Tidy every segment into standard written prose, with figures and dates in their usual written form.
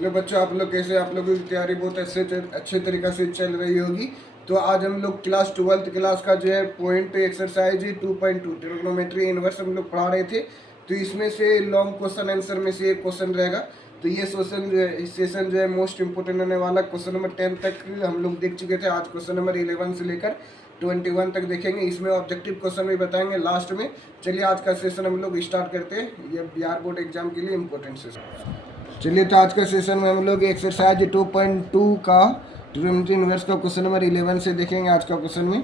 Hello बच्चों, आप लोग कैसे? आप लोगों की तैयारी बहुत अच्छे तरीक़े से चल रही होगी। तो आज हम लोग क्लास 12th क्लास का जो है पॉइंट एक्सरसाइज 2.2 ट्रिग्नोमेट्री इनवर्स हम लोग पढ़ा रहे थे। तो इसमें से लॉन्ग क्वेश्चन आंसर में से एक क्वेश्चन रहेगा। तो ये सेशन जो है मोस्ट इंपोर्टेंट होने वाला। क्वेश्चन नंबर 10 तक हम लोग देख चुके थे, आज क्वेश्चन नंबर 11 से लेकर 21 तक देखेंगे। इसमें ऑब्जेक्टिव क्वेश्चन भी बताएंगे लास्ट में। चलिए आज का सेशन हम लोग स्टार्ट करते हैं। ये बिहार बोर्ड एग्जाम के लिए इम्पोर्टेंट सेशन। चलिए तो आज का सेशन में हम लोग एक्सरसाइज 2.2 का ट्रिग्नोमेट्री इनवर्स का क्वेश्चन नंबर 11 से देखेंगे आज का क्वेश्चन में।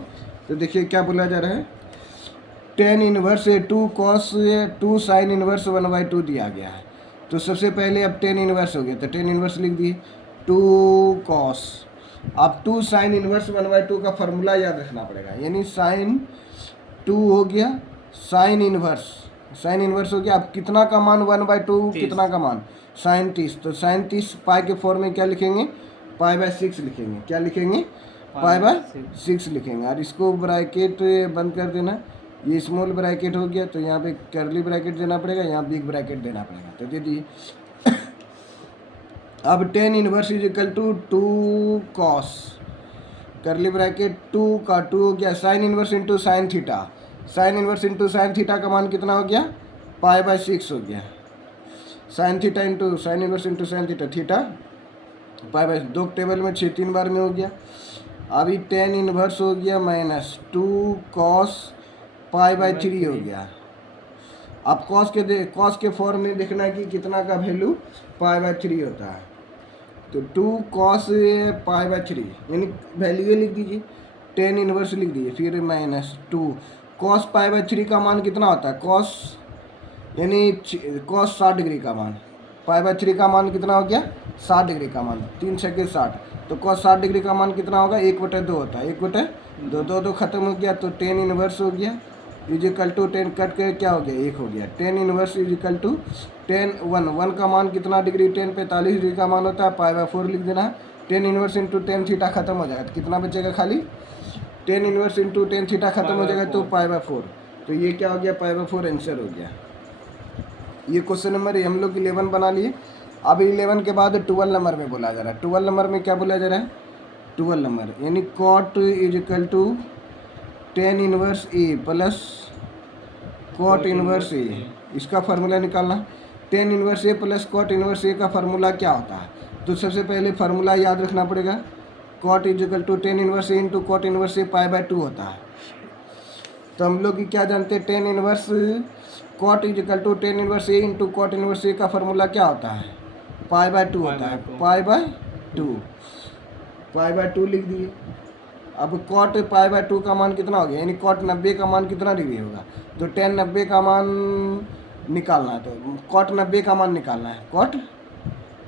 तो देखिए क्या बोला जा रहा है। Tan inverse 2 cos 2 sine inverse 1/2 दिया गया है। तो सबसे पहले अब टेन इनवर्स हो गया, तो टेन इनवर्स लिख दिए 2 कॉस। अब 2 साइन इनवर्स 1/2 का फॉर्मूला याद रखना पड़ेगा, यानी साइन 2 हो गया, साइन इनवर्स हो गया। अब कितना का मान 1/2, कितना का मान साइन 30। तो साइन 30 पाई के फॉर्म में क्या लिखेंगे, पाई/6 लिखेंगे। क्या लिखेंगे, पाई/6 लिखेंगे। और इसको ब्रैकेट बंद कर देना, ये स्मॉल ब्रैकेट हो गया, तो यहाँ पे कर्ली ब्रैकेट देना पड़ेगा, यहाँ बिग ब्रैकेट देना पड़ेगा। तो दे दिए। अब tan inverse is equal to 2 cos, curly bracket 2 का 2 हो गया, sine inverse into sine theta. Sine inverse into sine theta का मान कितना हो गया, पाई/6 हो गया। Sine theta into sine inverse into sine theta, theta पाई/2 टेबल में 6 3 बार में हो गया। अभी टेन इनवर्स हो गया माइनस 2 कॉस पाई/3 हो गया। अब कॉस के फॉर्म में देखना है कि कितना का वैल्यू पाई/3 होता है। तो 2 कॉस पाई/3 यानी वैल्यू लिख दीजिए, टेन इनवर्स लिख दीजिए, फिर माइनस 2 कॉस पाई/3 का मान कितना होता है, कॉस यानी कॉस 60 डिग्री का मान, पाई/3 का मान कितना हो गया, 60 डिग्री का मान, 3 छक्के 60। तो कॉस 60 डिग्री का मान कितना होगा, 1/2 होता है, 1/2, 2 खत्म हो गया। तो टेन इनवर्स हो गया इजिकल टू 10 कट के क्या हो गया, 1 हो गया। टेन इनवर्स इजिकल टू 10 1 का मान कितना डिग्री, 10 45 डिग्री का मान होता है, पाई/4 लिख देना है। टेन इनवर्स इंटू 10 थीटा खत्म हो जाएगा, तो कितना बचेगा खाली, टेन इनवर्स इंटू 10 थीटा खत्म हो जाएगा, तो पाई/4। तो ये क्या हो गया, पाई/4 आंसर हो गया। ये क्वेश्चन नंबर हम लोग 11 बना लिए। अब 11 के बाद 12 नंबर में बोला जा रहा है। 12 नंबर में क्या बोला जा रहा है, 12 नंबर यानी cot equal to tan inverse A plus cot inverse A, इसका फार्मूला निकालना। Tan inverse A plus cot inverse A का फार्मूला क्या होता है, तो सबसे पहले फार्मूला याद रखना पड़ेगा, cot equal to tan inverse A into cot inverse A पाई/2 होता है। तो हम लोग क्या जानते हैं, tan inverse cot equal to tan inverse A into cot inverse A का फार्मूला क्या होता है, पाई/2 होता है, पाई/2 लिख दिए। अब कॉट पाई/2 का मान कितना हो गया, यानी कॉट 90 का मान कितना डिग्री होगा, तो टेन 90 का मान निकालना है। तो कॉट 90 का मान निकालना है, कॉट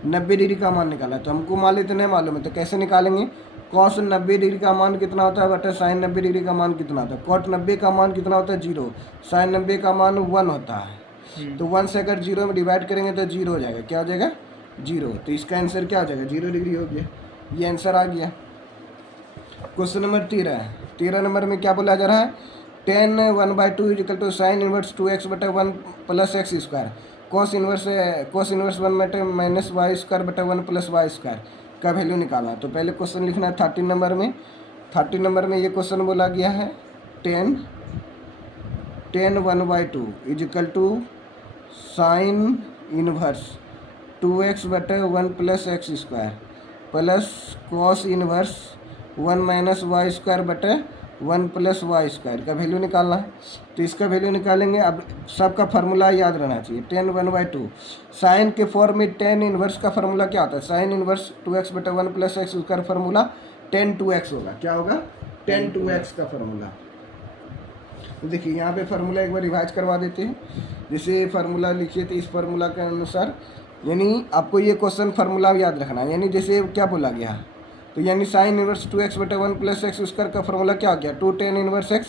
90 डिग्री का मान निकालना है। तो हमको मान लेते नहीं मालूम है, तो कैसे निकालेंगे, कॉस 90 डिग्री का मान कितना होता है बटा साइन 90 डिग्री का मान कितना होता है। कॉट 90 का मान कितना होता है, 0, साइन 90 का मान 1 होता है। तो 1 से अगर 0 में डिवाइड करेंगे तो 0 हो जाएगा, क्या हो जाएगा, 0। तो इसका आंसर क्या हो जाएगा, 0 डिग्री हो गया। ये आंसर आ गया। क्वेश्चन नंबर 13 है। 13 नंबर में क्या बोला जा रहा है, tan 1/2 is equal to sine inverse 2x बटा 1 plus x square, cos inverse 1 बटे माइनस वाई स्क्वायर बटा 1 प्लस वाई स्क्वायर का वैल्यू निकालना। तो पहले क्वेश्चन लिखना है 13 नंबर में। 13 नंबर में ये क्वेश्चन बोला गया है, tan 1/2 is equal to sine inverse 2x बटे 1 plus x square plus cos inverse 1 minus y square बटे 1 प्लस वाई स्क्वायर का वैल्यू निकालना है। तो इसका वैल्यू निकालेंगे। अब सबका फार्मूला याद रहना चाहिए, टेन 1/2 साइन के फॉर्म में टेन इनवर्स का फार्मूला क्या होता है, साइन इनवर्स 2x बटे 1 plus x square formula 10 2x होगा। क्या होगा, 10 2x का फार्मूला। तो देखिए यहाँ पे फार्मूला एक बार रिवाइज करवा देते हैं। जैसे फार्मूला लिखिए तो इस फार्मूला के अनुसार, यानी आपको ये क्वेश्चन फार्मूला याद रखना है। यानी जैसे क्या बोला गया, तो यानी साइन इनवर्स 2x बटे 1 प्लस एक्स स्क्वायर का फार्मूला क्या हो गया, 2 टेन इनवर्स x।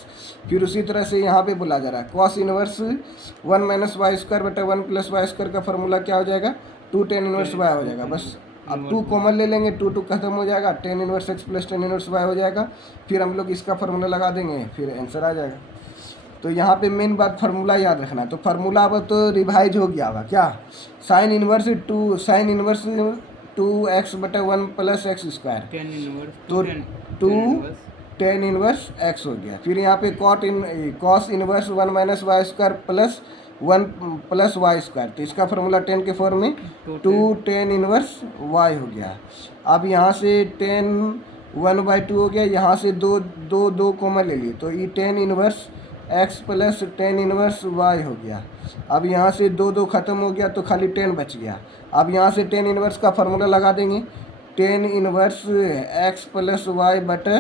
फिर उसी तरह से यहाँ पे बोला जा रहा है cos inverse 1 minus y square बटे 1 प्लस वाई स्क्वायर का फार्मूला क्या हो जाएगा, 2 टेन इनवर्स y हो जाएगा। बस अब 2 कॉमन ले लेंगे, 2 खत्म हो जाएगा, ten inverse x plus tan inverse y हो जाएगा। फिर हम लोग इसका फार्मूला लगा देंगे, फिर आंसर आ जाएगा। तो यहाँ पे मेन बात फार्मूला याद रखना है। तो फार्मूला अब तो रिवाइज हो गया होगा, क्या, साइन इनवर्स 2x बटे 1 plus x square, tan inverse तो टू टेन इनवर्स एक्स हो गया। फिर यहाँ पे cos inverse 1 minus y square plus 1 plus y square, तो इसका फार्मूला 10 के फॉर्म में 2 टेन इनवर्स वाई हो गया। अब यहाँ से 10 1/2 हो गया, यहाँ से दो कॉमन ले लिए, तो ये 10 inverse x plus 10 inverse y हो गया। अब यहाँ से दो ख़त्म हो गया, तो खाली 10 बच गया। अब यहाँ से 10 इनवर्स का फार्मूला लगा देंगे, 10 इनवर्स एक्स प्लस वाई बटे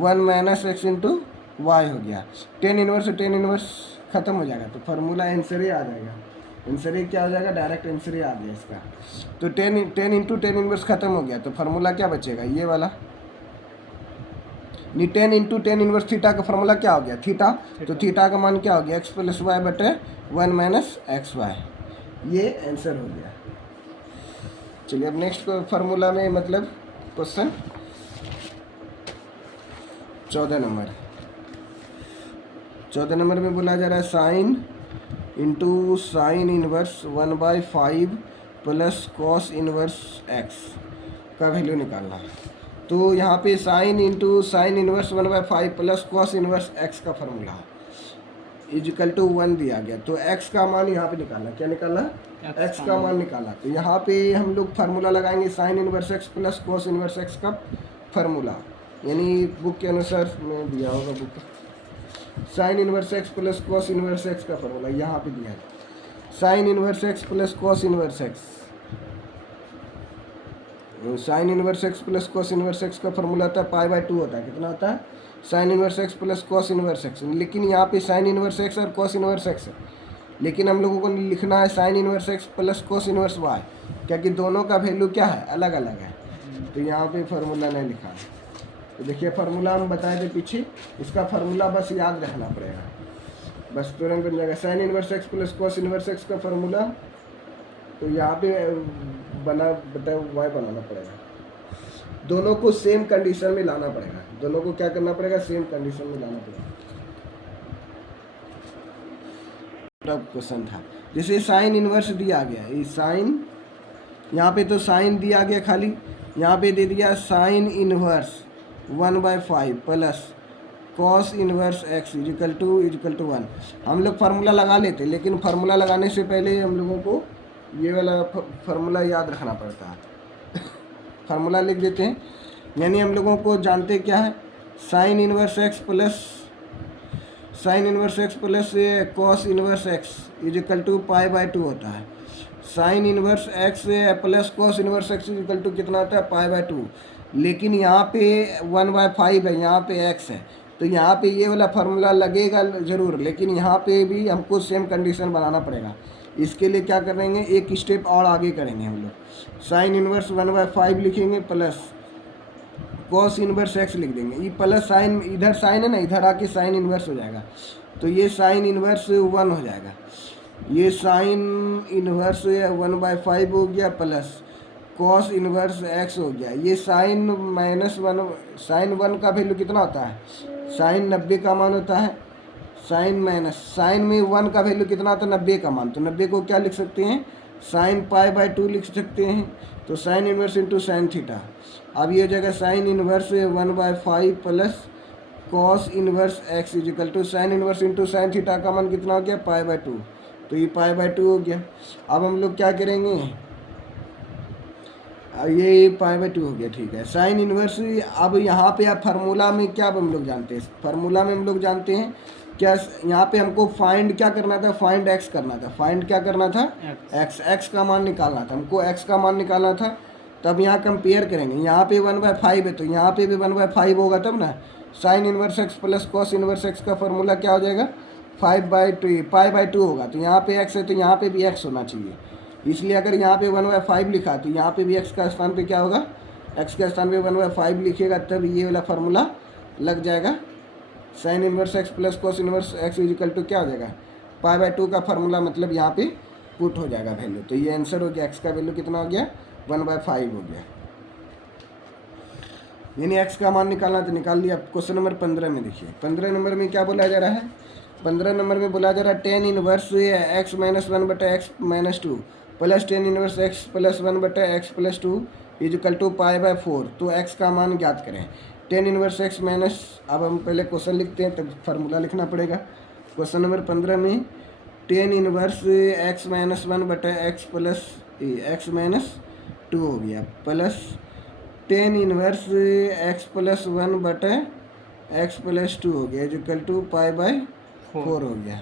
1 माइनस एक्स इंटू वाई हो गया। 10 इनवर्स ख़त्म हो जाएगा, तो फार्मूला आंसर ही आ जाएगा। आंसर ही क्या हो जाएगा, डायरेक्ट आंसर ही आ गया इसका। तो 10 इंटू 10 इनवर्स ख़त्म हो गया, तो फार्मूला क्या बचेगा, ये वाला। नहीं, 10 इंटू 10 इनवर्स थीटा का फार्मूला क्या हो गया, थीटा। तो थीटा का मान क्या हो गया, एक्स प्लस वाई बटे 1 माइनस एक्स वाई, ये आंसर हो गया। चलिए अब नेक्स्ट फार्मूला में मतलब क्वेश्चन 14 नंबर में बोला जा रहा है sine into sine inverse 1/5 plus cos inverse x का वैल्यू निकालना है। तो यहाँ पे sine into sine inverse 1/5 plus cos inverse x का फार्मूला इजिकल टू 1 दिया गया, तो एक्स का मान यहाँ पे निकालना, क्या निकालना, एक्स का मान निकालना। तो यहाँ पे हम लोग फार्मूला लगाएंगे sign inverse x plus cos inverse x का फार्मूला, यानी बुक के अनुसार में दिया होगा book, sign inverse x plus cos inverse x का फार्मूला यहाँ पे दिया है, sine inverse x plus cos inverse x, sign inverse x plus cos inverse x का फार्मूला होता है π/2 होता है, कितना होता है, sine inverse x plus cos inverse x. लेकिन यहाँ पे साइन इनवर्स एक्स और कॉस इनवर्स एक्स है, लेकिन हम लोगों को लिखना है sine inverse x plus cos inverse y, क्योंकि दोनों का वैल्यू क्या है, अलग अलग है। तो यहाँ पे फार्मूला नहीं लिखा है, तो देखिए फार्मूला हम बताए थे पीछे, इसका फार्मूला बस याद रखना पड़ेगा, बस तुरंत बन जाएगा। Sine inverse x plus cos inverse x का फार्मूला, तो यहाँ पे बना बटा वाई बनाना पड़ेगा, दोनों को सेम कंडीशन में लाना पड़ेगा, दोनों को क्या करना पड़ेगा, सेम कंडीशन में लाना पड़ेगा। क्वेश्चन था जैसे साइन इनवर्स दिया गया, ये साइन, यहाँ पे तो साइन दिया गया खाली, यहाँ पे दे दिया sine inverse 1/5 plus cos inverse x is equal to 1। हम लोग फार्मूला लगा लेते, लेकिन फार्मूला लगाने से पहले हम लोगों को ये वाला फार्मूला याद रखना पड़ता है। फार्मूला लिख देते हैं, यानी हम लोगों को जानते क्या है, sine inverse x plus cos inverse x is equal to π/2 होता है। Sine inverse x plus cos inverse x is equal to कितना होता है, π/2। लेकिन यहाँ पे 1/5 है, यहाँ पे एक्स है, तो यहाँ पे ये वाला फार्मूला लगेगा ज़रूर, लेकिन यहाँ पे भी हमको सेम कंडीशन बनाना पड़ेगा। इसके लिए क्या करेंगे, एक स्टेप और आगे करेंगे हम लोग, साइन इनवर्स 1/5 लिखेंगे प्लस कॉस इनवर्स एक्स लिख देंगे, ये प्लस साइन, इधर साइन है ना, इधर आके साइन इनवर्स हो जाएगा, तो ये साइन इनवर्स 1 हो जाएगा, ये साइन इनवर्स 1/5 हो गया प्लस कॉस इनवर्स एक्स हो गया, ये साइन -1, साइन 1 का वैल्यू कितना होता है, साइन 90 का मान होता है, साइन माइनस साइन में 1 का वैल्यू कितना होता है, 90 का मान, तो 90 को क्या लिख सकते हैं, साइन π/2 लिख सकते हैं, तो sine inverse into sine theta. अब ये जगह sine inverse 1/5 plus cos inverse x is equal to sine inverse into sine theta का मान कितना हो गया, π/2, तो ये π/2 हो गया। अब हम लोग क्या करेंगे, ये π/2 हो गया, ठीक है। साइन इनवर्स, अब यहाँ पे आप फार्मूला में क्या हम लोग जानते हैं, फार्मूला में हम लोग जानते हैं क्या, यहाँ पे हमको फाइंड क्या करना था, फाइंड एक्स करना था, फाइंड क्या करना था, एक्स का मान निकालना था हमको, एक्स का मान निकालना था। तब यहाँ कंपेयर करेंगे, यहाँ पे 1/5 है, तो यहाँ पे भी 1/5 होगा तब ना, sign inverse x plus cos inverse x का फार्मूला क्या हो जाएगा, π/2 होगा, तो यहाँ पे एक्स है तो यहाँ पे भी एक्स होना चाहिए, इसलिए अगर यहाँ पे 1/5 लिखा तो यहाँ पे भी एक्स का स्थान पे क्या होगा, एक्स के स्थान पे 1/5 लिखेगा, तब ये वाला फार्मूला लग जाएगा। Sine inverse x plus cos inverse x is equal to क्या हो जाएगा, π/2 का फार्मूला मतलब यहाँ पे पुट हो जाएगा वैल्यू, तो ये आंसर हो गया, एक्स का वैल्यू कितना हो गया, 1/5 हो गया, यानी एक्स का मान निकालना तो निकाल लिया। क्वेश्चन नंबर 15 में देखिए, 15 नंबर में क्या बोला जा रहा है, 15 नंबर में बोला जा रहा है 10 inverse x - 1/x - 2 plus 10 inverse x + 1/x + 2 equal to pi by 4। तो x का मान ज्ञात करें। टेन इनवर्स x माइनस, अब हम पहले क्वेश्चन लिखते हैं, तब फार्मूला लिखना पड़ेगा। क्वेश्चन नंबर 15 में टेन इनवर्स x माइनस 1 बटे x प्लस x माइनस 2 हो गया, plus tan inverse x plus 1 बटे x प्लस 2 हो गया, इक्वल टू पाई बाय 4 हो गया।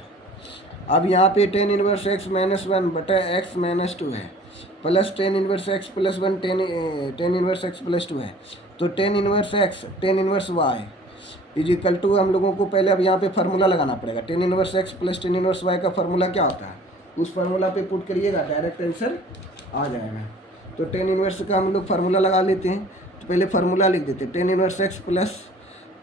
अब यहाँ पे टेन इनवर्स x माइनस 1 बटे x माइनस 2 है, plus tan inverse x plus 1 tan inverse x plus 2 है। तो tan inverse x tan inverse y equal to, हम लोगों को पहले अब यहाँ पे फार्मूला लगाना पड़ेगा। Ten inverse x plus tan inverse y का फार्मूला क्या होता है, उस फार्मूला पे पुट करिएगा, डायरेक्ट आंसर आ जाएगा। तो टेन इनवर्स का हम लोग फार्मूला लगा लेते हैं। तो पहले फार्मूला लिख देते हैं। Tan inverse x plus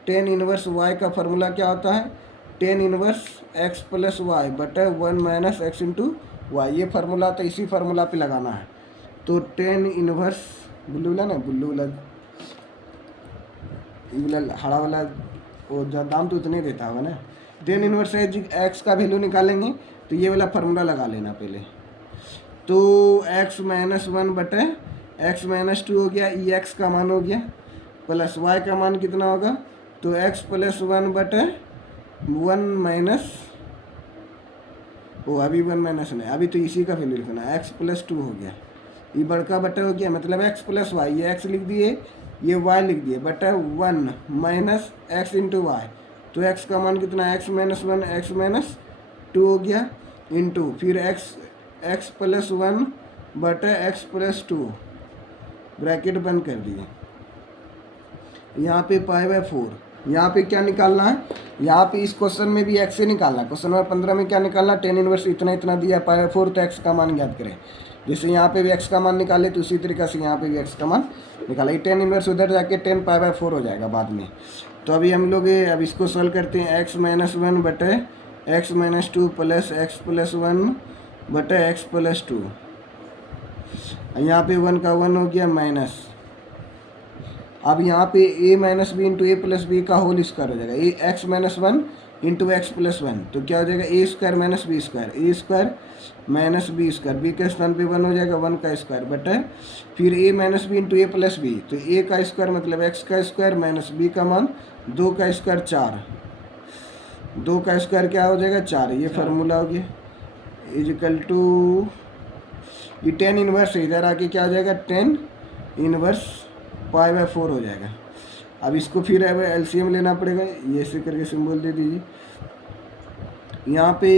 tan inverse y का फार्मूला क्या होता है, tan inverse x plus y बटे 1 माइनस एक्स इंटू वाई। ये फार्मूला तो इसी फार्मूला पे लगाना है। तो टेन इनवर्स बुल्लू वाला ना, बुल्लू वाला ये वाला हरा वाला वो दाम तो उतने देता होगा ना। टेन इनवर्स एक्स का वैल्यू निकालेंगे तो ये वाला फार्मूला लगा लेना पहले। तो x माइनस 1 बटे x माइनस 2 हो गया, ई एक्स का मान हो गया, प्लस y का मान कितना होगा, तो x प्लस 1 बटे 1 माइनस, ओ अभी 1 माइनस नहीं, अभी तो इसी का वैल्यू लिखना है, x प्लस 2 हो गया, ये बड़का बटा हो गया, मतलब x प्लस वाई, ये x लिख दिए, ये y लिख दिए, बटा 1 माइनस एक्स इंटू वाई। तो x का मान कितना है, x माइनस 1 x माइनस 2 हो गया, इंटू फिर x प्लस 1 बटे x प्लस 2, ब्रैकेट बंद कर दिए। यहाँ पे पाई बाय 4, यहाँ पे क्या निकालना है, यहाँ पे इस क्वेश्चन में भी x से निकालना है। क्वेश्चन नंबर 15 में क्या निकालना, टेन इनवर्स इतना इतना दिया पाई बाय 4, तो x का मान ज्ञात करें। जैसे यहाँ पे भी x का मान निकाले तो उसी तरीके से यहाँ पे भी x का मान निकाला। ये टेन इनवर्स उधर जाके 10 पाई बाय 4 हो जाएगा बाद में। तो अभी हम लोग अब इसको सॉल्व करते हैं। x माइनस 1 बटे x minus 2 plus x plus 1 बटे x प्लस 2, यहाँ पे 1 का 1 हो गया माइनस। अब यहाँ पे a minus B into A plus B का होल स्क्वायर हो जाएगा, A x minus 1 into x plus 1, तो क्या हो जाएगा A square minus B square, A square minus B square, B के स्थान पे 1 हो जाएगा, 1 का स्क्वायर बटा फिर a minus B into A plus B, तो a का स्क्वायर मतलब x का स्क्वायर माइनस b का मान 2 का स्क्वायर 4, 2 का स्क्वायर क्या हो जाएगा 4, ये फार्मूला हो गया। इक्वल टू ये टेन इनवर्स इधर आके क्या हो जाएगा, टेन इनवर्स पाई बाय 4 हो जाएगा। अब इसको फिर अब एलसीएम लेना पड़ेगा, ये ऐसे करके सिंबल दे दीजिए। यहाँ पे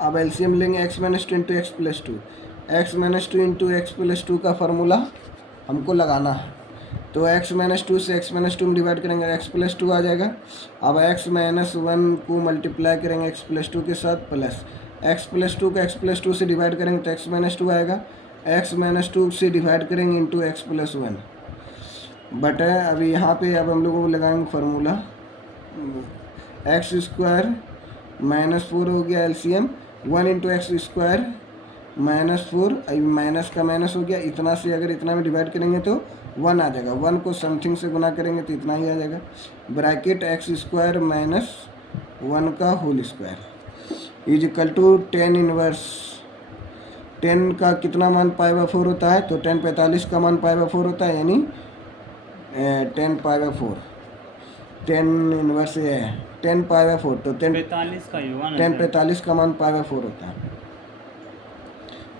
अब एलसीएम लेंगे, x minus 2 into x plus 2, x minus 2 into x plus 2 का फार्मूला हमको लगाना है। तो x माइनस 2 से x माइनस 2 में डिवाइड करेंगे, x प्लस 2 आ जाएगा। अब x माइनस 1 को मल्टीप्लाई करेंगे x प्लस 2 के साथ, प्लस x प्लस 2 का x प्लस 2 से डिवाइड करेंगे तो x माइनस 2 आएगा, x माइनस 2 से डिवाइड करेंगे इंटू एक्स प्लस 1 बट अभी यहाँ पे अब हम लोगों को लगाएंगे फार्मूला, एक्स स्क्वायर माइनस 4 हो गया LCM, 1 into x square minus 4, अभी माइनस का माइनस हो गया, इतना से अगर इतना में डिवाइड करेंगे तो 1 आ जाएगा, 1 को समथिंग से गुना करेंगे तो इतना ही आ जाएगा, ब्रैकेट एक्स स्क्वायर माइनस 1 का whole square is equal to tan inverse, 10 का कितना मान पाई बाय 4 होता है, तो 10 45 का मान पाई बाय 4 होता है, यानी 10 पाई बाय 4, 10 इनवर्स है 10 पाई बाय 4, तो 10 45 का मान पाई बाय 4 होता है,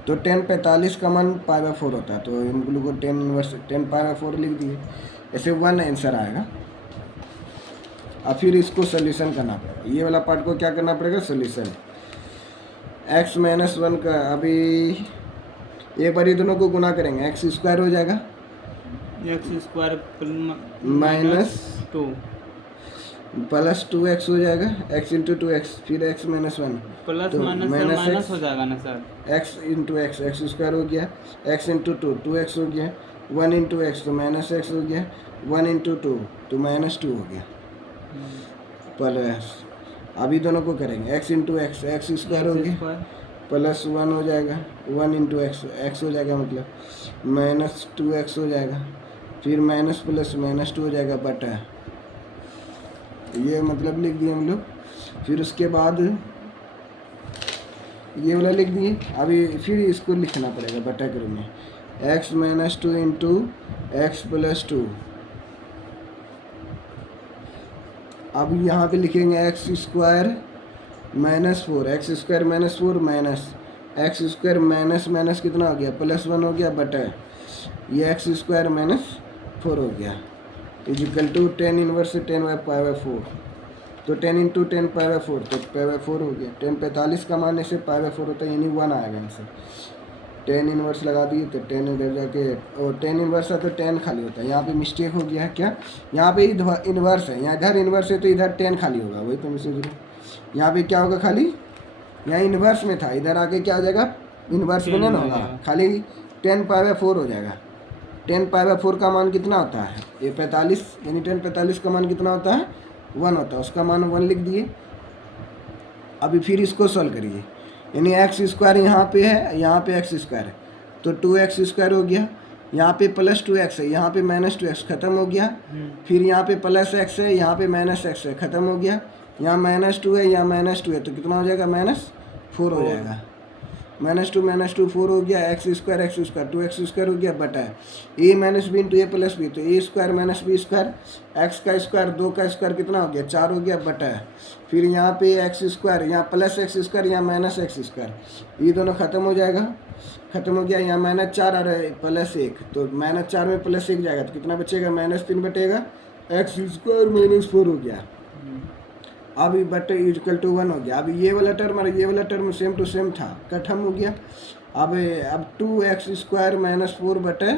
तो 10 45 का मान पाई बाय 4 होता है, तो इन लोगों को 10 इनवर्स 10 पाई बाय 4 लिख दिए, ऐसे 1 आंसर आएगा। अब फिर इसको सोल्यूशन करना पड़ेगा, ये वाला पार्ट को क्या करना पड़ेगा, सोल्यूशन। x माइनस 1 का अभी एक बार ये दोनों को गुना करेंगे, एक्स स्क्वायर हो जाएगा, x square minus 2 plus 2x हो जाएगा, x इंटू 2x, फिर x माइनस 1 प्लस तो माइनस हो जाएगा ना sir, x into x, x square हो गया, x इंटू 2 2x हो गया, 1 इंटू एक्स तो माइनस x हो गया, 1 इंटू 2 तो माइनस 2 हो गया, प्लस अभी दोनों को करेंगे x into x, x square हो गया, प्लस 1 हो जाएगा, 1 इंटू एक्स, एक्स हो जाएगा मतलब माइनस 2x हो जाएगा, फिर माइनस प्लस माइनस 2 हो जाएगा बटा, ये मतलब लिख दिए हम लोग। फिर उसके बाद ये वाला लिख दिए, अभी फिर इसको लिखना पड़ेगा बटा के रूप में, x minus two into x plus two. अब यहाँ पे लिखेंगे x square minus four, x square minus four minus x square minus minus कितना हो गया प्लस वन हो गया बटा ये एक्स स्क्वायर माइनस फोर हो गया इजिकल टू टेन इनवर्स से tan by pi by four. तो tan into tan pi by four तो पाई बाई फोर हो गया। टेन 45 का मान से पाई बाई फोर होता है यानी वन आएगा आंसर। टेन इनवर्स लगा दिए तो टेन इधर जाके और टेन इनवर्स है तो टेन खाली होता है। यहाँ पे मिस्टेक हो गया है क्या, यहाँ पे इनवर्स है, यहाँ इधर इनवर्स है तो इधर टेन खाली होगा, वही तो मैसेज। यहाँ पे क्या होगा खाली, यहाँ इनवर्स में था, इधर आके क्या हो जाएगा इनवर्स में नहीं होगा, खाली टेन पाई बाई फोर हो जाएगा। टेन पाई बाई फोर का मान कितना होता है ये 45, यानी टेन 45 का मान कितना होता है वन होता है, उसका मान वन लिख दिए। अभी फिर इसको सॉल्व करिए, यानी एक्स स्क्वायर यहाँ पे है, यहाँ पे एक्स स्क्वायर है तो 2x स्क्वायर हो गया, यहाँ पे प्लस 2x है, यहाँ पे माइनस 2x खत्म हो गया, फिर यहाँ पे प्लस x है, यहाँ पे माइनस x है खत्म हो गया, यहाँ माइनस 2 है, यहाँ माइनस 2 है तो कितना हो जाएगा -4 हो जाएगा। -2 4 हो गया, एक्स स्क्वायर 2x स्क्वायर हो गया बटा a minus B into A plus B, तो A square minus B square, x का स्क्वायर 2 का स्क्वायर कितना हो गया 4 हो गया बटा फिर यहाँ पे एक्स स्क्वायर, यहाँ प्लस एक्स स्क्वायर, यहाँ माइनस एक्स स्क्वायर, ये दोनों खत्म हो जाएगा, खत्म हो गया। यहाँ -4 आ रहा है प्लस 1 तो -4 में प्लस 1 जाएगा तो कितना बचेगा -3 बटेगा एक्स स्क्वायर -4 हो गया। अब बटे इक्वल टू 1 हो गया। अब ये वाला टर्म और ये वाला टर्म सेम टू सेम था, खत्म हो गया। अब 2x स्क्वायर -4 बटे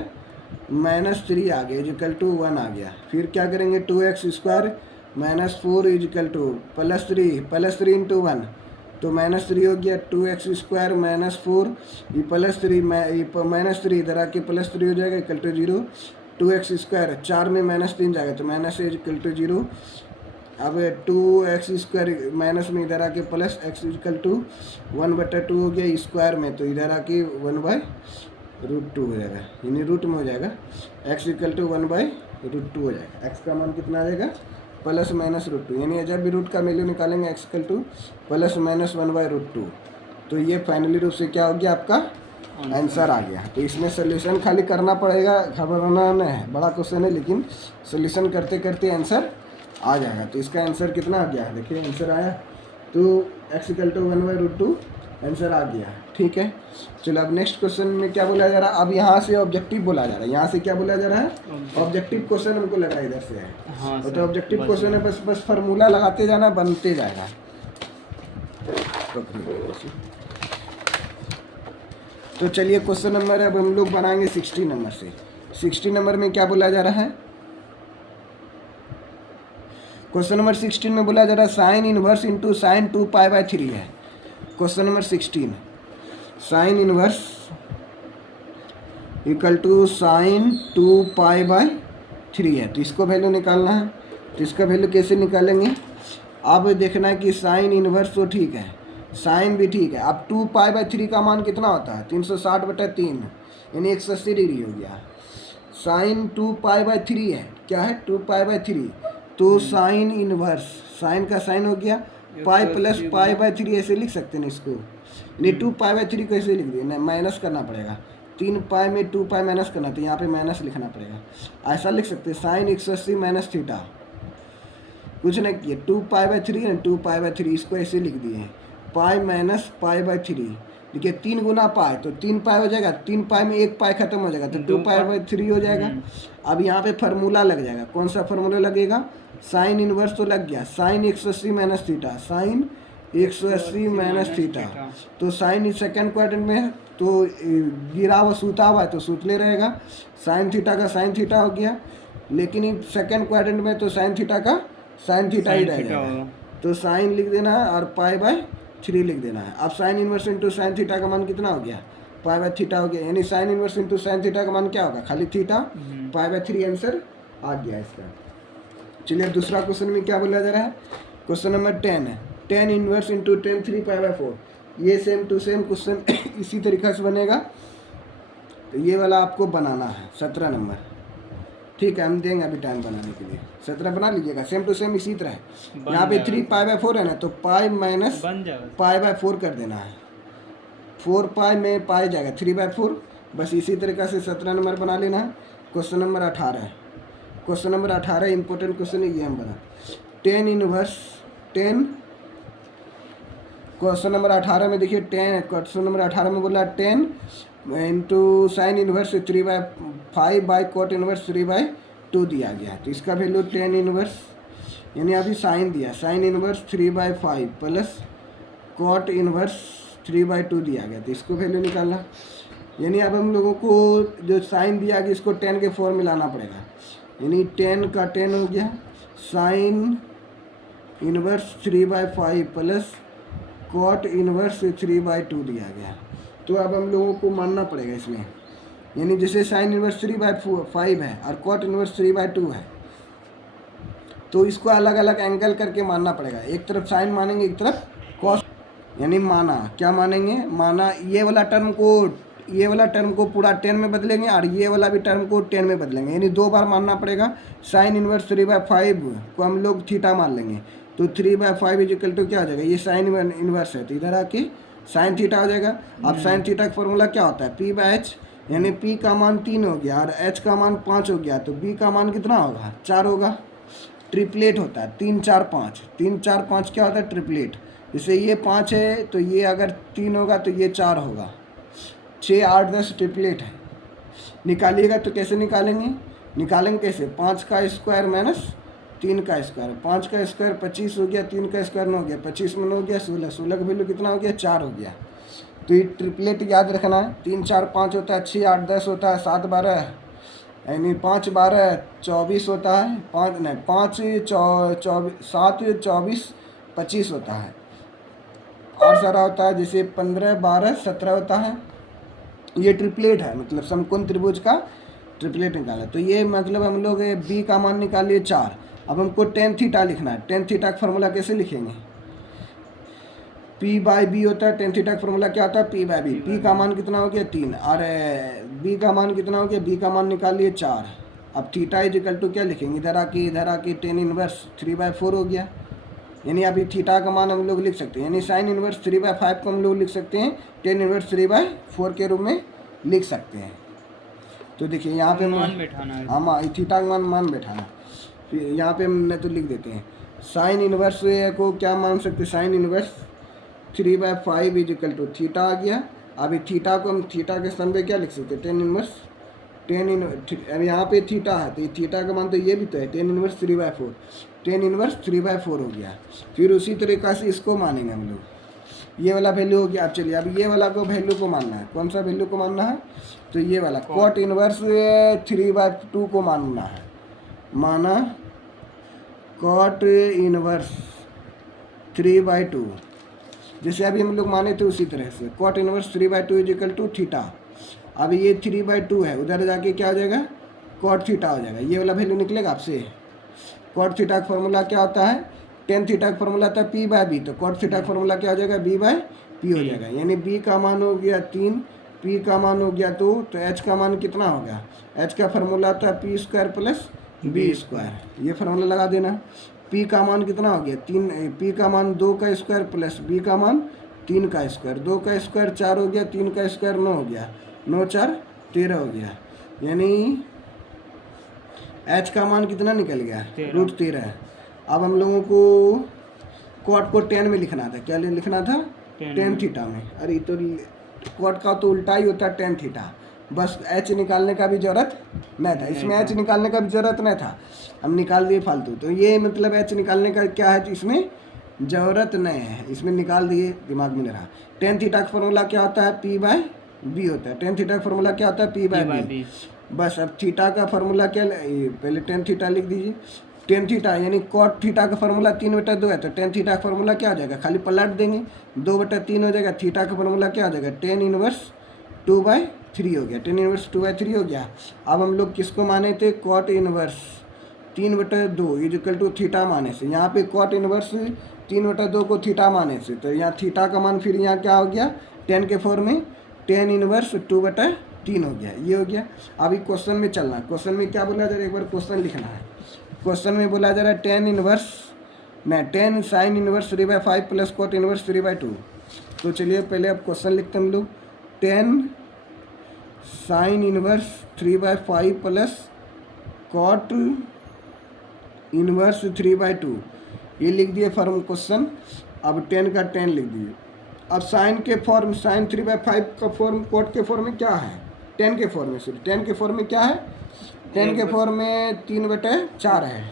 -3 आ गया इक्वल टू 1 आ गया। फिर क्या करेंगे 2x square -4 equal to +3 into 1 तो -3 हो गया। 2x स्क्वायर -4 ये -3 इधर आके +3 हो जाएगा इक्वल टू 0। 2x स्क्वायर 4 में -3 जाएगा तो माइनस इक्वल टू 0। अब 2x स्क्वायर माइनस में इधर आके प्लस x इक्वल टू 1/2 हो गया स्क्वायर में तो इधर आके 1/√2 हो जाएगा, यानी रूट में हो जाएगा x इक्वल टू 1/√2 हो जाएगा। x का मान कितना आ जाएगा ±√2, यानी जब भी रूट का वैल्यू निकालेंगे x इक्वल टू ±1/√2 तो ये फाइनली रूप से क्या हो गया आपका आंसर आ गया। तो इसमें सोल्यूशन खाली करना पड़ेगा, घबराना नहीं है, बड़ा क्वेश्चन है लेकिन सोल्यूशन करते करते आंसर आ जाएगा। तो इसका आंसर कितना आ गया देखिए, आंसर आया तो x इक्वल टू 1/√2 आंसर आ गया। ठीक है, चलो अब नेक्स्ट क्वेश्चन में क्या बोला जा रहा है, अब यहाँ से ऑब्जेक्टिव बोला जा रहा है, यहाँ से क्या बोला जा रहा है ऑब्जेक्टिव क्वेश्चन हमको लगा इधर से है। हाँ तो ऑब्जेक्टिव क्वेश्चन है, बस फार्मूला लगाते जाना बनते जाएगा। तो चलिए क्वेश्चन नंबर अब हम लोग बनाएंगे 60 नंबर से। 60 नंबर में क्या बोला जा रहा है, क्वेश्चन नंबर 16 में बोला जा रहा है साइन इनवर्स इंटू साइन 2π/3 है। Question number 16 sine inverse equal to sine 2π/3 है। तो इसको वैल्यू निकालना है, तो इसका वैल्यू कैसे निकालेंगे, अब देखना है कि साइन इनवर्स तो ठीक है, साइन भी ठीक है। अब 2π/3 का मान कितना होता है 360/3 यानी 180 डिग्री हो गया। साइन 2π/3 है, क्या है 2π/3 तो साइन इनवर्स, साइन का साइन हो गया पाई प्लस π/3 ऐसे लिख सकते हैं इसको, यानी 2π/3 को ऐसे लिख दिए, नहीं माइनस करना पड़ेगा, 3π में 2π माइनस करना तो यहाँ पे माइनस लिखना पड़ेगा। ऐसा लिख सकते हैं साइन 180 माइनस थीटा, कुछ नहीं किए 2π/3 है 2π/3 इसको ऐसे लिख दिए पाई माइनस π/3, देखिए 3 गुना पाई तो 3π हो जाएगा, 3π में 1π खत्म हो जाएगा तो 2π/3 हो जाएगा। अब यहाँ पे फार्मूला लग जाएगा, कौन सा फार्मूला लगेगा, साइन इनवर्स तो लग गया, sine 180 minus theta, sine 180 minus theta, तो साइन सेकंड क्वाड्रेंट में है तो गिरा हुआ सूता हुआ है तो सूतले रहेगा, साइन थीटा का साइन थीटा हो गया, लेकिन सेकंड क्वाड्रेंट में तो साइन थीटा का साइन थीटा ही रहेगा, तो साइन लिख देना है और π/3 लिख देना है। अब sign inverse into sine theta का मान कितना हो गया π/थीटा हो गया, यानी sign inverse into sine theta का मान क्या होगा खाली थीटा, π/3 आंसर आ गया इसका। चलिए दूसरा क्वेश्चन में क्या बोला जा रहा है, क्वेश्चन नंबर 10 है, 10 इनवर्स इंटू 10 3π/4, ये सेम टू सेम क्वेश्चन इसी तरीक़े से बनेगा। तो ये वाला आपको बनाना है 17 नंबर, ठीक है, हम देंगे अभी टाइम बनाने के लिए, 17 बना लीजिएगा, सेम टू सेम इसी तरह। यहाँ पे 3π/4 है ना तो पाई माइनस π/4 कर देना है, 4π में पाई जाएगा 3/4 बस इसी तरीक़े से 17 नंबर बना लेना है। Question number 18, question number 18 important question है, ये हम बना 10 इनवर्स 10। क्वेश्चन नंबर 18 में देखिए 10, क्वेश्चन नंबर 18 में बोला 10 into sine inverse 3/5 by cot inverse 3/2 दिया गया। तो इसका वैल्यू 10 इनवर्स, यानी अभी साइन दिया, sine inverse 3/5 plus cot inverse 3/2 दिया गया। तो इसको वैल्यू निकालना, यानी अब हम लोगों को जो साइन दिया गया इसको 10 के फॉर्म में लाना पड़ेगा। यानी 10 का 10 हो गया sine inverse 3/5 plus cot inverse 3/2 दिया गया। तो अब हम लोगों को मानना पड़ेगा इसमें, यानी जैसे साइन इनवर्स 3/5 है और कॉट इनवर्स 3/2 है, तो इसको अलग अलग एंगल करके मानना पड़ेगा। एक तरफ साइन मानेंगे, एक तरफ कॉस, यानी माना क्या मानेंगे, माना ये वाला टर्म को पूरा 10 में बदलेंगे और ये वाला भी टर्म को 10 में बदलेंगे, यानी 2 बार मानना पड़ेगा। साइन इनवर्स 3/5 को हम लोग थीटा मान लेंगे, तो 3/5 इक्वल टू क्या हो जाएगा, ये साइन इनवर्स है तो इधर आके साइन थीटा हो जाएगा। अब साइन थीटा का फॉर्मूला क्या होता है, P/H, यानी P का मान 3 हो गया और H का मान 5 हो गया, तो B का मान कितना होगा, 4 होगा। ट्रिपलेट होता है 3 4 5, 3 4 5 क्या होता है, ट्रिपलेट। जैसे ये 5 है तो ये अगर 3 होगा तो ये 4 होगा, 6 8 10 ट्रिपलेट है। निकालिएगा तो कैसे निकालेंगे कैसे, 5 का स्क्वायर माइनस 3 का स्क्वायर, 5 का स्क्वायर 25 हो गया, 3 का स्क्वायर 9 हो गया, 25 में 9 हो गया 16, 16 का वैल्यू कितना हो गया, 4 हो गया। तो ये ट्रिपलेट याद रखना है, 3 4 5 होता है, 6 8 10 होता है, 7 12 यानी 5 12 24 होता है, 5 नहीं 5 7 24 25 होता है, और सारा होता है जैसे 15 12 17 होता है। ये ट्रिपलेट है, मतलब समकोण त्रिभुज का ट्रिपलेट निकाला। तो ये मतलब हम लोग बी का मान निकालिए 4। अब हमको टेन थीटा लिखना है, टेन थीटा का फॉर्मूला कैसे लिखेंगे, P/B होता है, टेन थीटा का फॉर्मूला क्या होता है, P/B। P का मान कितना हो गया 3 और B का मान कितना हो गया, B का मान निकालिए 4। अब थीटा इक्वल टू क्या लिखेंगे, इधर आके टेन इनवर्स 3/4 हो गया, यानी अभी थीटा का मान हम लोग लिख सकते हैं, यानी साइन इनवर्स 3/5 को हम लोग लिख सकते हैं टेन इनवर्स 3/4 के रूप में लिख सकते हैं। तो देखिए यहाँ पे मान बैठाना है, हाँ थीटा का मान बैठाना। फिर यहाँ पे हमने तो लिख देते हैं साइन इनवर्स को क्या मान सकते हैं, sine inverse 3/5 equal to theta आ गया। अभी थीटा को हम थीटा के स्थान पे क्या लिख सकते हैं, टेन इनवर्स अब यहाँ पे थीटा है तो थीटा का मान तो ये भी तो है, टेन इनवर्स 3/4, टेन इनवर्स 3/4 हो गया। फिर उसी तरीक़ा से इसको मानेंगे हम लोग, ये वाला वैल्यू हो गया। अब चलिए अब ये वाला को वैल्यू को मानना है, कौन सा वैल्यू को मानना है, तो ये वाला कॉट इनवर्स 3/2 को मानना है, माना कॉट इनवर्स 3/2, जैसे अभी हम लोग माने थे उसी तरह से cot inverse 3/2 equal to theta. अब ये 3/2 है, उधर जाके क्या हो जाएगा, कॉट थीटा हो जाएगा, ये वाला वैल्यू निकलेगा आपसे। कॉट थीटा का फॉर्मूला क्या होता है, टेन थीटा का फॉर्मूला था P/B, तो कॉट थीटा का फॉर्मूला क्या हो जाएगा, B/P हो जाएगा, यानी B का मान हो गया 3, P का मान हो गया 2, तो H का मान कितना हो गया, H का फॉर्मूला था P² प्लस B², ये फार्मूला लगा देना। P का मान कितना हो गया 3, P का मान 2 का स्क्वायर प्लस B का मान 3 का स्क्वायर, 2 का स्क्वायर 4 हो गया, 3 का स्क्वायर 9 हो गया, 9 4 13 हो गया, यानी H का मान कितना निकल गया, √13। अब हम लोगों को कॉट को 10 में लिखना था, क्या लिखना था, टेन थीटा में। अरे तो कॉट का तो उल्टा ही होता है टेन थीटा, बस H निकालने का भी ज़रूरत नहीं था, इसमें H निकालने का भी ज़रूरत नहीं था, हम निकाल दिए फालतू। तो ये मतलब H निकालने का क्या है, इसमें ज़रूरत नहीं है, इसमें निकाल दिए, दिमाग में नहीं रहा। टेन थीटा का फॉर्मूला क्या होता है, P/B होता है, टेन थीटा का फॉर्मूला क्या होता है, P/B। बस अब थीटा का फॉर्मूला क्या, पहले टेन थीटा लिख दीजिए, टेन थीटा यानी कॉट थीटा का फॉर्मूला 3/2 है, तो टेन थीटा का फॉर्मूला क्या हो जाएगा, खाली पलट देंगे 2/3 हो जाएगा। थीटा का फॉर्मूला क्या हो जाएगा, टेन इनवर्स 2/3 हो गया, टेन इनवर्स 2/3 हो गया। अब हम लोग किसको माने थे, cot inverse 3/2 equal to theta माने से, यहाँ पे कॉट इनवर्स 3/2 को थीटा माने से, तो यहाँ थीटा का मान फिर यहाँ क्या हो गया, 10 के फॉर्म में टेन इनवर्स 2/3 हो गया, ये हो गया। अभी क्वेश्चन में चलना, क्वेश्चन में क्या बोला जा रहा है, एक बार क्वेश्चन लिखना है। क्वेश्चन में बोला जा रहा है tan sine inverse 3/5 plus cot inverse 3/2। तो चलिए पहले अब क्वेश्चन लिखते हैं हम लोग, 10 sine inverse 3/5 plus cot inverse 3/2, ये लिख दिए फॉर्म क्वेश्चन। अब 10 का 10 लिख दिए। अब साइन के फॉर्म, साइन 3/5 का फॉर्म कॉट के फॉर्म में क्या है, 10 के फॉर्म में, सॉरी 10 के फॉर्म में क्या है, 10 के फॉर्म में 3/4 है।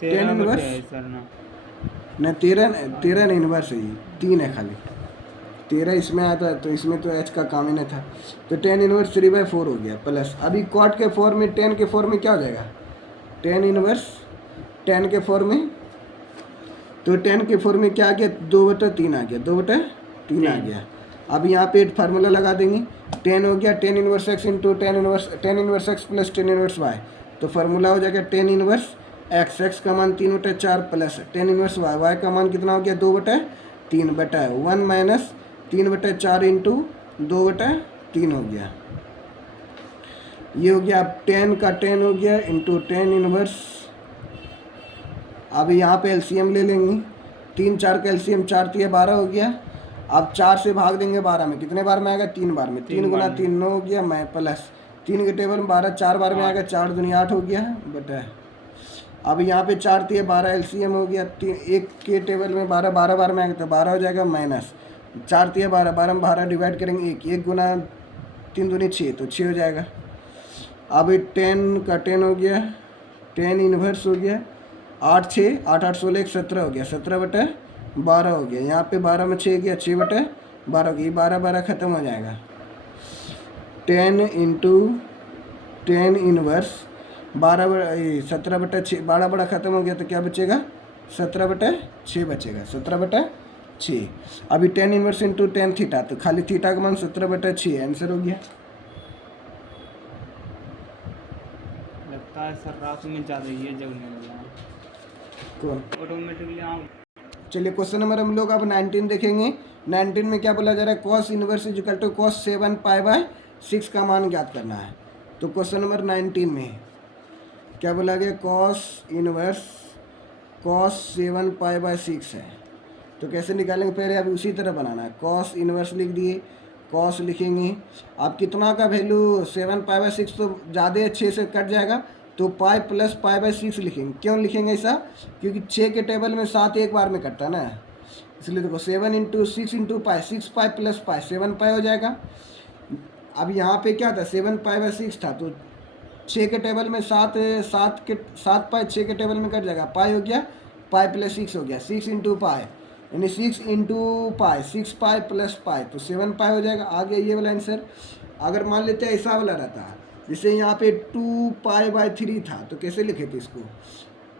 10 इनवर्स सर ना न 13 इनवर्स है, ये 3 है खाली, 13 इसमें आता है तो इसमें तो एच का काम ही नहीं था। तो 10 इनवर्स 3/4 हो गया प्लस, अभी कॉट के फॉर्म में 10 के फॉर्म में क्या हो जाएगा, 10 इनवर्स 10 के फॉर्म में, तो 10 के फॉर्म में क्या आ गया, 2/3 आ गया, 2/3 आ गया। अब यहाँ पे फार्मूला लगा देंगे, 10 हो गया 10 inverse x into 10 inverse x plus 10 inverse y, तो फार्मूला हो जाएगा 10 इनवर्स एक्स, एक्स का मान 3/4 प्लस 10 इनवर्स वाई, वाई का मान कितना हो गया 2/3 बटा 1 माइनस 3/4 इंटू 2/3 हो गया। ये हो गया, अब 10 का 10 हो गया इंटू 10 इनवर्स। अब यहाँ पे एलसीएम ले लेंगे, 3 4 का एलसीएम 4 3 12 हो गया। अब 4 से भाग देंगे 12 में, कितने बार में आएगा, 3 बार में, 3 गुना 3 9 हो गया, मैं प्लस 3 के टेबल में 12 4 बार में आएगा, 4 दूनी 8 हो गया बटा। अब यहाँ पे 4 3 12 एलसीएम हो गया, 1 के टेबल में 12 12 बार में आएगा तो 12 हो जाएगा, माइनस 4 3 12 12 में 12 डिवाइड करेंगे 1 गुना 3 दूनी 6 तो 6 हो जाएगा। अब 10 का 10 हो गया, 10 इनवर्स हो गया, 8 6 8 8 16 1 17 हो गया, 17/12 हो गया। यहाँ पे 12 में 6 गया, 6/12 हो गया, 12 12 ख़त्म हो जाएगा। 10 इंटू 10 इनवर्स 17/6, 12 बड़ा ख़त्म हो गया तो क्या बचेगा, 17/6 बचेगा, 17/6। अभी 10 इनवर्स इंटू 10 थीटा, तो खाली थीटा का मान 17/6 आंसर हो गया। लगता है सर रात में ज़्यादा ही है जगने वाला, कौन, ऑटोमेटिकली आप। चलिए क्वेश्चन नंबर हम लोग अब 19 देखेंगे। 19 में क्या बोला जा रहा है, cos inverse is equal to cos 7π/6 का मान ज्ञात करना है। तो क्वेश्चन नंबर 19 में क्या बोला गया, कॉस इनवर्स कॉस 7π/6 है, तो कैसे निकालेंगे, पहले अभी उसी तरह बनाना है। कॉस इनवर्स लिख दिए, कॉस लिखेंगे, अब कितना का वैल्यू 7π/6 तो ज़्यादा अच्छे से कट जाएगा, तो पाई प्लस π/6 लिखेंगे। क्यों लिखेंगे ऐसा, क्योंकि 6 के टेबल में 7 एक बार में कटता है ना, इसलिए देखो 7 into 6 into pi, 6π plus pi 7π हो जाएगा। अब यहाँ पे क्या था, 7π/6 था, तो 6 के टेबल में 7π 6 के टेबल में कट जाएगा, पाई हो गया, पाई प्लस 6 हो गया, 6 इंटू पाई यानी 6 इंटू पाई, 6π प्लस पाई तो 7π हो जाएगा। आ गया ये वाला आंसर। अगर मान लेते हैं ऐसा वाला रहता है, जैसे यहाँ पे 2π/3 था, तो कैसे लिखे थे इसको,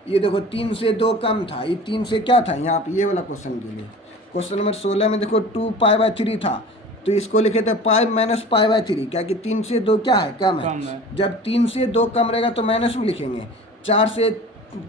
ये देखो 3 से 2 कम था, ये 3 से क्या था यहाँ पे, ये वाला क्वेश्चन के लिए। क्वेश्चन नंबर 16 में देखो 2π/3 था, तो इसको लिखे थे पाई माइनस π/3, क्या कि 3 से 2 क्या है, कम है। जब 3 से 2 कम रहेगा तो माइनस में लिखेंगे। 4 से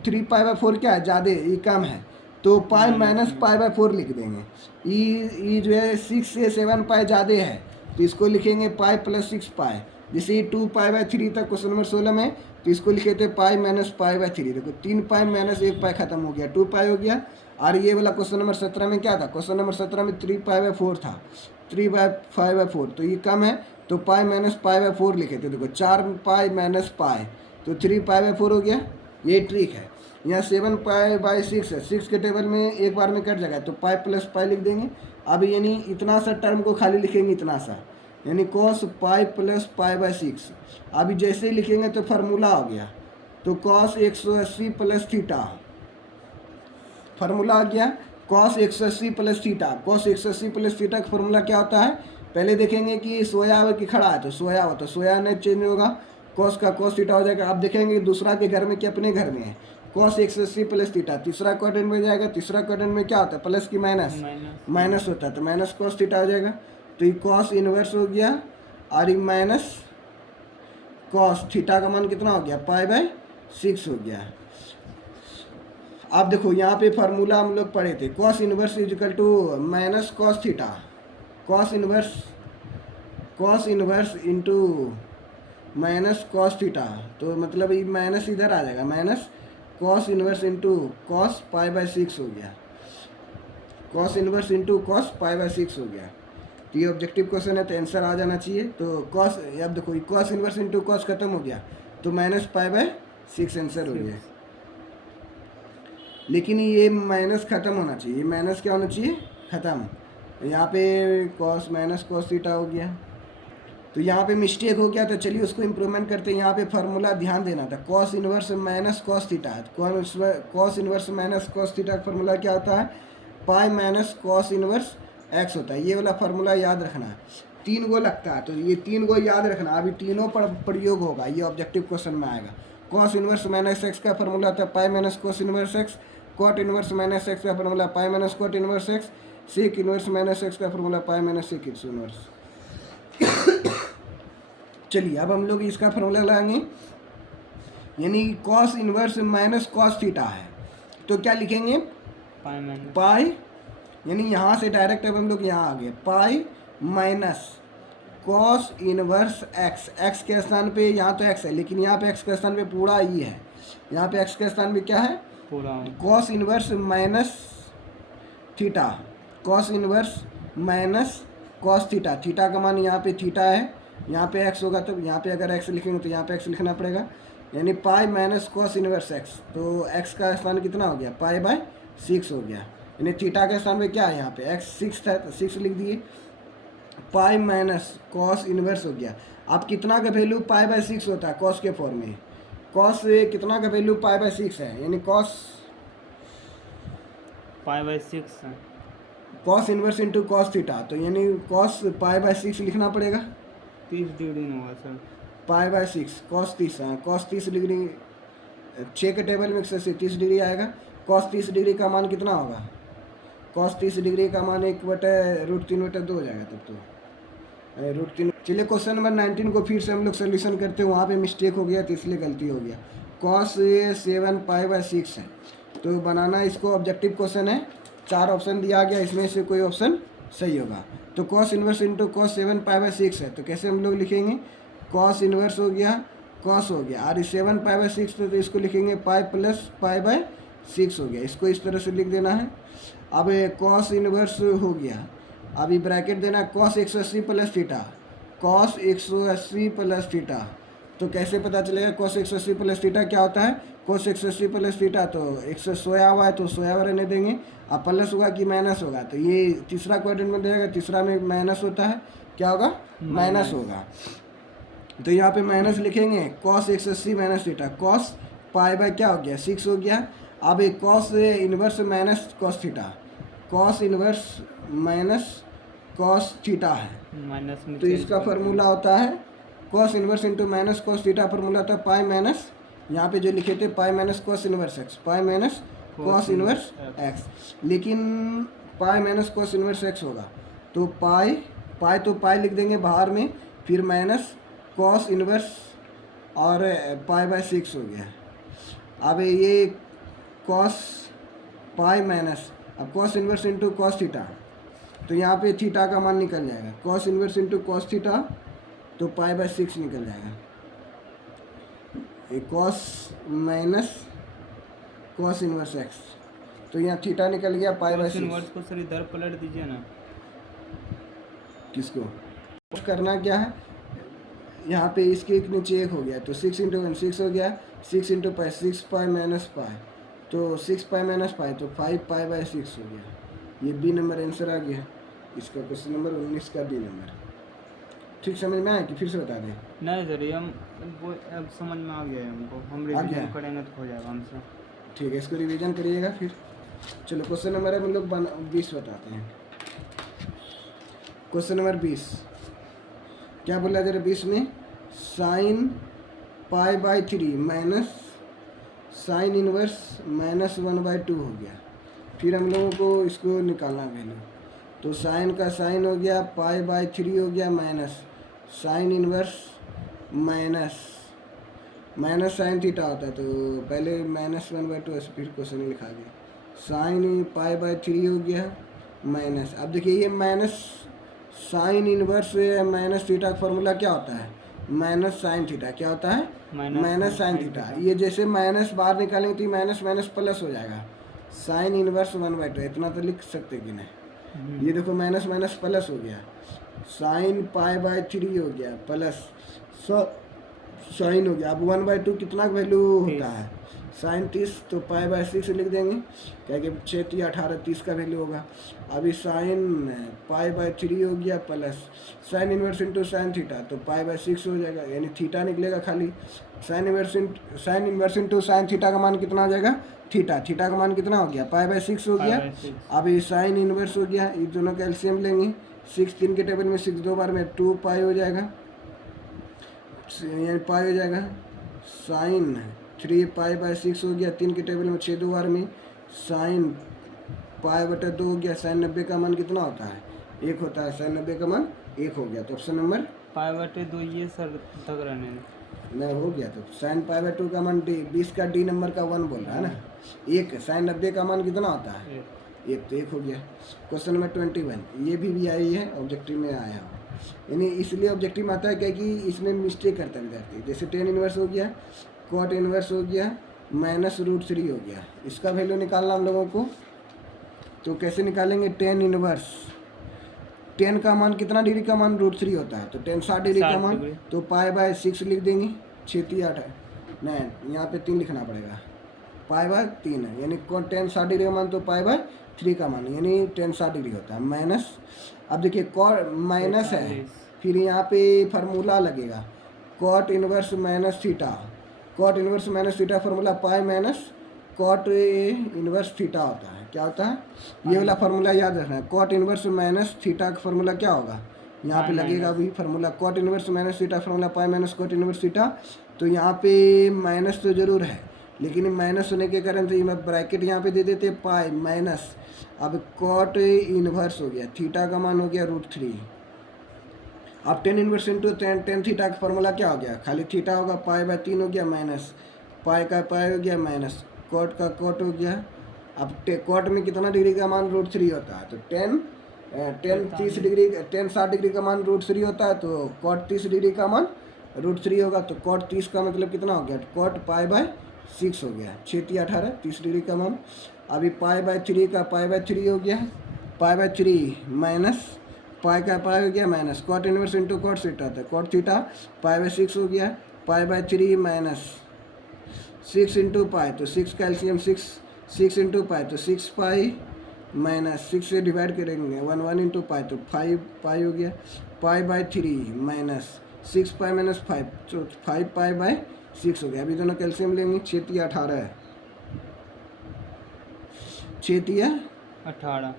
3π/4 क्या है, ज़्यादा, ये कम है, तो पाई माइनस π/4 लिख देंगे। ये जो है 6 से 7π ज़्यादा है, तो इसको लिखेंगे पाई प्लस 6π। जैसे ये 2π/3 था क्वेश्चन नंबर 16 में, तो इसको लिखे थे पाई माइनस π/3। देखो 3π माइनस 1π खत्म हो गया, 2π हो गया। और ये वाला क्वेश्चन नंबर 17 में क्या था, क्वेश्चन नंबर 17 में 3π/4 था, 3/5/4, तो ये कम है, तो पाई माइनस π/4 लिखे थे। देखो 4π माइनस पाई, तो 3π/4 हो गया। ये ट्रिक है। यहाँ 7π/6 है, 6 के टेबल में एक बार में कट जाएगा, तो पाई प्लस पाई लिख देंगे। अब यानी इतना सा टर्म को खाली लिखेंगे, इतना सा, यानी कॉस पाई प्लस π/6। अभी जैसे ही लिखेंगे तो फार्मूला हो गया, तो कॉस 180 प्लस थीटा, फार्मूला आ गया cos 180 plus theta. Cos 180 plus theta का फार्मूला क्या होता है, पहले देखेंगे कि सोया हुआ कि खड़ा है, तो सोया हुआ, तो सोया नहीं चेंज होगा, कॉस का कॉस थीटा हो जाएगा। अब देखेंगे दूसरा के घर में कि अपने घर में है, कॉस 180 प्लस थीटा, तीसरा क्वाड्रेंट में जाएगा, तीसरा क्वाड्रेंट में क्या होता है, प्लस की माइनस, माइनस होता है, तो माइनस कॉस थीटा हो जाएगा। तो ये कॉस इनवर्स हो गया, और ये माइनस कॉस थीटा का मान कितना हो गया, π/6 हो गया। अब देखो यहाँ पे फार्मूला हम लोग पढ़े थे, cos inverse is equal to minus cos theta, cos inverse into minus cos theta, तो मतलब ये माइनस इधर आ जाएगा, minus cos inverse into cos π/6 हो गया, कॉस इनवर्स इंटू कॉस π/6 हो गया। तो ये ऑब्जेक्टिव क्वेश्चन है, तो आंसर आ जाना चाहिए। तो कॉस, अब देखो कॉस इनवर्स इंटू कॉस खत्म हो गया, तो -π/6 आंसर हो गया। लेकिन ये माइनस खत्म होना चाहिए, माइनस क्या होना चाहिए, ख़त्म। यहाँ पे कॉस माइनस कॉस थीटा हो गया, तो यहाँ पे मिस्टेक हो गया। तो चलिए उसको इम्प्रूवमेंट करते हैं। यहाँ पे फार्मूला ध्यान देना था, cos inverse minus cos theta. Cos inverse minus cos theta का फार्मूला क्या होता है, pi minus cos inverse x होता है। ये वाला फार्मूला याद रखना है। 3 गो लगता है, तो ये 3 गो याद रखना। अभी तीनों पर प्रयोग होगा, ये ऑब्जेक्टिव क्वेश्चन में आएगा। कॉस इनवर्स माइनस एक्स का फार्मूला था pi minus cos inverse x. Cot inverse minus x का formula pi minus cot inverse x. Sec inverse minus x का formula pi minus sec inverse. चलिए अब हम लोग इसका फार्मूला लगाएंगे, यानी cos inverse minus cos theta है, तो क्या लिखेंगे, पाई माइनस पाई, यानी यहाँ से डायरेक्ट अब हम लोग यहाँ आ गए, पाई minus cos inverse x. X के स्थान पे यहाँ तो एक्स है, लेकिन यहाँ पे एक्स के स्थान पे पूरा ई है। यहाँ पे एक्स के स्थान पे क्या है, पूरा cos inverse minus theta. Cos inverse minus cos theta. Theta का मान यहाँ पे थीटा है, यहाँ पे एक्स होगा, तो यहाँ पे अगर एक्स लिखेंगे तो यहाँ पे एक्स लिखना पड़ेगा, यानी पाई माइनस कॉस इनवर्स एक्स। तो एक्स का स्थान कितना हो गया, π/6 हो गया। यानी थीटा के स्थान पे क्या है, यहाँ पे एक्स 6 था तो 6 लिख दिए, पाई माइनस कॉस इनवर्स हो गया। अब कितना का वैल्यू π/6 होता है कॉस के फॉर्म में, कॉस कितना का वैल्यू π/6 है, यानी कॉस π/6 है। Cos inverse into cos theta, तो यानी कॉस π/6 लिखना पड़ेगा। 30 डिग्री में होगा सर। π/6 कॉस 30, हाँ कॉस 30 डिग्री, 6 के टेबल में से 30 डिग्री आएगा। कॉस 30 डिग्री का मान कितना होगा, कॉस 30 डिग्री का मान 1/√3/2 हो जाएगा, तब तो √3। चलिए क्वेश्चन नंबर 19 को फिर से हम लोग सोल्यूशन करते हैं। वहाँ पे मिस्टेक हो गया तो इसलिए गलती हो गया। कॉस 7 π/6 है, तो बनाना इसको ऑब्जेक्टिव क्वेश्चन है। 4 ऑप्शन दिया गया, इसमें से कोई ऑप्शन सही होगा। तो कॉस इनवर्स इंटू कॉस 7 π/6 है, तो कैसे हम लोग लिखेंगे, कॉस इनवर्स हो गया, कॉस हो गया, और 7 π/6 तो इसको लिखेंगे पाई प्लस π/6 हो गया। इसको इस तरह से लिख देना है। अब कॉस इनवर्स हो गया, अभी ब्रैकेट देना cos 180 plus theta, cos 180 plus theta. तो कैसे पता चलेगा कॉस 180 प्लस थीटा क्या होता है, कॉस 180 प्लस थीटा, तो 100 सोया हुआ है तो सोया हुआ रहने देंगे, अब प्लस होगा कि माइनस होगा, तो ये तीसरा क्वाड्रेंट में देगा, तीसरा में माइनस होता है, क्या होगा, माइनस होगा। तो यहाँ पे माइनस लिखेंगे, कॉस 180 माइनस थीटा, कॉस π/, क्या हो गया, 6 हो गया। अब एक cos inverse minus cos theta, cos inverse minus cos theta है, माइनस में तो इसका फार्मूला होता है cos inverse into minus cos theta. Formula होता है पाई माइनस, यहाँ पे जो लिखे थे pi minus cos inverse x, pi minus cos inverse x, लेकिन pi minus cos inverse x होगा, तो पाई तो पाई लिख देंगे बाहर में, फिर माइनस कॉस इनवर्स और π/6 हो गया। अब ये कॉस पाई माइनस, अब cos inverse into cos theta, तो यहाँ पे थीटा का मान निकल जाएगा, cos inverse into cos theta, तो π/6 निकल जाएगा। Cos minus cos inverse x, तो यहाँ थीटा निकल गया π/6। इनवर्स को सर इधर पलट दीजिए ना। किसको करना क्या है, यहाँ पे इसके एक नीचे एक हो गया, तो 6 × 1 6 हो गया, 6 × π 6 π माइनस पाई, तो 6 π माइनस पाई, तो 5 π/6 हो गया। ये बी नंबर आंसर आ गया इसका, क्वेश्चन नंबर 19 का डी नंबर। ठीक समझ में आया कि फिर से बता दें? नहीं सर, ये हम वो अब समझ में आ गया है हमको, हम आ गया? रिवीजन करेंगे तो हो जाएगा हमसे। ठीक है, इसको रिवीजन करिएगा फिर। चलो क्वेश्चन नंबर हम लोग 20 बताते हैं। क्वेश्चन नंबर 20 क्या बोला जरा, 20 में साइन π/3 माइनस साइन इनवर्स -1/2 हो गया। फिर हम लोगों को इसको निकालना वैल्यू, तो साइन का साइन हो गया, π/3 हो गया, minus sine inverse minus sine theta होता है, तो पहले -1/2 ऐसे फिर क्वेश्चन लिखा गया, साइन π/3 हो गया माइनस। अब देखिए ये minus sine inverse minus theta का फॉर्मूला क्या होता है, माइनस साइन थीटा, क्या होता है, माइनस साइन थीटा। ये जैसे माइनस बाहर निकालेंगे तो माइनस माइनस प्लस हो जाएगा, साइन इनवर्स 1/2, इतना तो लिख सकते कि नहीं। ये देखो माइनस माइनस प्लस हो गया, साइन पाई बाय 3 हो गया प्लस साइन हो गया। अब 1/2 कितना वैल्यू होता है, साइन 30, तो पाई बाय 6 लिख देंगे, क्या कि 6 3 18 30 का वैल्यू होगा। अभी साइन पाई बाय 3 हो गया plus sign inverse into sine theta, तो पाई बाय 6 हो जाएगा, यानी थीटा निकलेगा खाली। Sign inverse into sine theta का मान कितना हो जाएगा, थीटा का मान कितना हो गया, पाई बाय 6 हो गया। 5/6। अभी साइन इनवर्स हो गया, ये दोनों का एलसीएम लेंगे, 6 3 के टेबल में 6 2 बार में 2 पाई हो जाएगा, ये पाई हो जाएगा। साइन 3 पाई बाय 6 हो गया, 3 के टेबल में 6 2 बार में, साइन पाई बटा 2 हो गया। साइन 90 का मान कितना होता है, 1 होता है, साइन 90 का मान 1 हो गया। तो ऑप्शन नंबर 5/2 ये सर तक रहने दें। नहीं हो गया, तो साइन पाई बाय 2 का मान डी, 20 का डी नंबर का 1 बोल रहा है ना, 1। साइन 90 का मान कितना होता है, 1, तो 1 हो गया। क्वेश्चन नंबर 21, ये भी आई है, ऑब्जेक्टिव में आया हो, यानी इसलिए ऑब्जेक्टिव में आता है क्या कि इसमें मिस्टेक करता है विद्यार्थी। जैसे टेन इनवर्स हो गया, कॉट इनवर्स हो गया, माइनस √3 हो गया, इसका वैल्यू निकालना हम लोगों को। तो कैसे निकालेंगे, टेन इनवर्स, 10 का मान कितना डिग्री का मान, √3 होता है, तो 10 60 डिग्री का 60 मान, डिग्री। तो पाई बाय 6 लिख देंगे, 6 3 8 नहीं, यहाँ पे 3 लिखना पड़ेगा, पाई बाय 3 है, यानी 10 60 डिग्री का मान, तो पाई बाय 3 का मान, यानी 10 60 डिग्री होता है। माइनस, अब देखिए कॉट माइनस है, 45। फिर यहाँ पे फार्मूला लगेगा, cot inverse minus theta, cot inverse minus theta formula pi minus cot inverse theta होता है। क्या होता है, ये वाला फार्मूला याद रखना है, कॉट इनवर्स माइनस थीटा का फार्मूला क्या होगा, यहाँ पे पाई लगेगा माइनस। अभी formula, cot inverse minus theta formula pi minus cot inverse theta. तो यहाँ पे माइनस तो जरूर है, लेकिन माइनस होने के कारण तो ये ब्रैकेट यहाँ पे दे देते पाई माइनस, अब कॉट इनवर्स हो गया, थीटा का मान हो गया √3। अब tan inverse into tan theta का फार्मूला क्या हो गया, खाली थीटा होगा, पाई बाय 3 हो गया, माइनस पाई का पाई हो गया, माइनस कॉट का कॉट हो गया। अब कॉट में कितना डिग्री का मान √3 होता है, तो 10 30 डिग्री, 10 60 डिग्री का मान √3 होता है, तो कॉट 30 डिग्री का मान √3 होगा। तो कॉट 30 का मतलब कितना हो गया, कॉट पाई बाय 6 हो गया, 6 3 18 30 डिग्री का मान। अभी पाई बाय 3 का पाई बाय 3 हो गया, पाई बाय 3 माइनस पाई का पाई हो गया, minus cot inverse into cot theta होता है, कॉट थीटा पाई बाय 6 हो गया, pi by 3 minus 6 into pi, तो 6 का एलसीएम 6 इंटू पाई, तो 6 पाई माइनस 6 से डिवाइड करेंगे 1 इंटू पाई, तो 5 पाई हो गया, pi by 3 minus 6 pi minus 5, तो 5 पाई बाय 6 हो गया। अभी दोनों कैल्शियम लेंगे, 6 3 18 है, 6 3 18,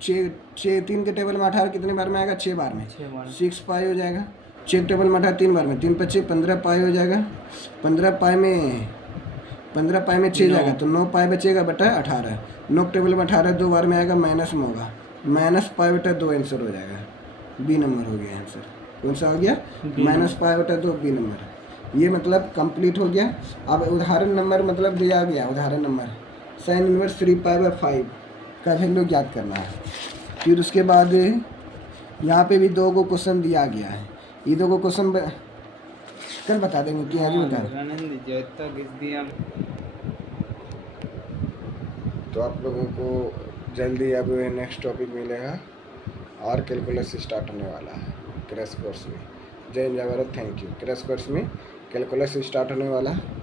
6 3 के टेबल में 18 कितने बार में आएगा, 6 बार में, 6 बार। 6 पाई हो जाएगा, 6 टेबल में 18 3 बार में, 3 5 15 पाई हो जाएगा, 15 पाई में 6 जाएगा, तो 9 पाई बचेगा बटा 18, 9 टेबल में 18 2 बार में आएगा, माइनस में होगा, माइनस पाई बटा 2 आंसर हो जाएगा, बी नंबर हो गया आंसर। कौन सा हो गया, माइनस पाई बटा 2 बी नंबर। ये मतलब कंप्लीट हो गया। अब उदाहरण नंबर मतलब दिया गया, उदाहरण number sine inverse 3 pi by 5 का वैल्यू ज्ञात करना है। फिर उसके बाद यहाँ पे भी 2 को क्वेश्चन दिया गया है, ये 2 को क्वेश्चन कल बता देंगे कि आज बता दें। तो आप लोगों को जल्दी अब नेक्स्ट टॉपिक मिलेगा और कैलकुलस स्टार्ट होने वाला है क्रैश कोर्स में। जय हिंद जय Bharat, thank you. Crash course में कैलकुलस स्टार्ट होने वाला है।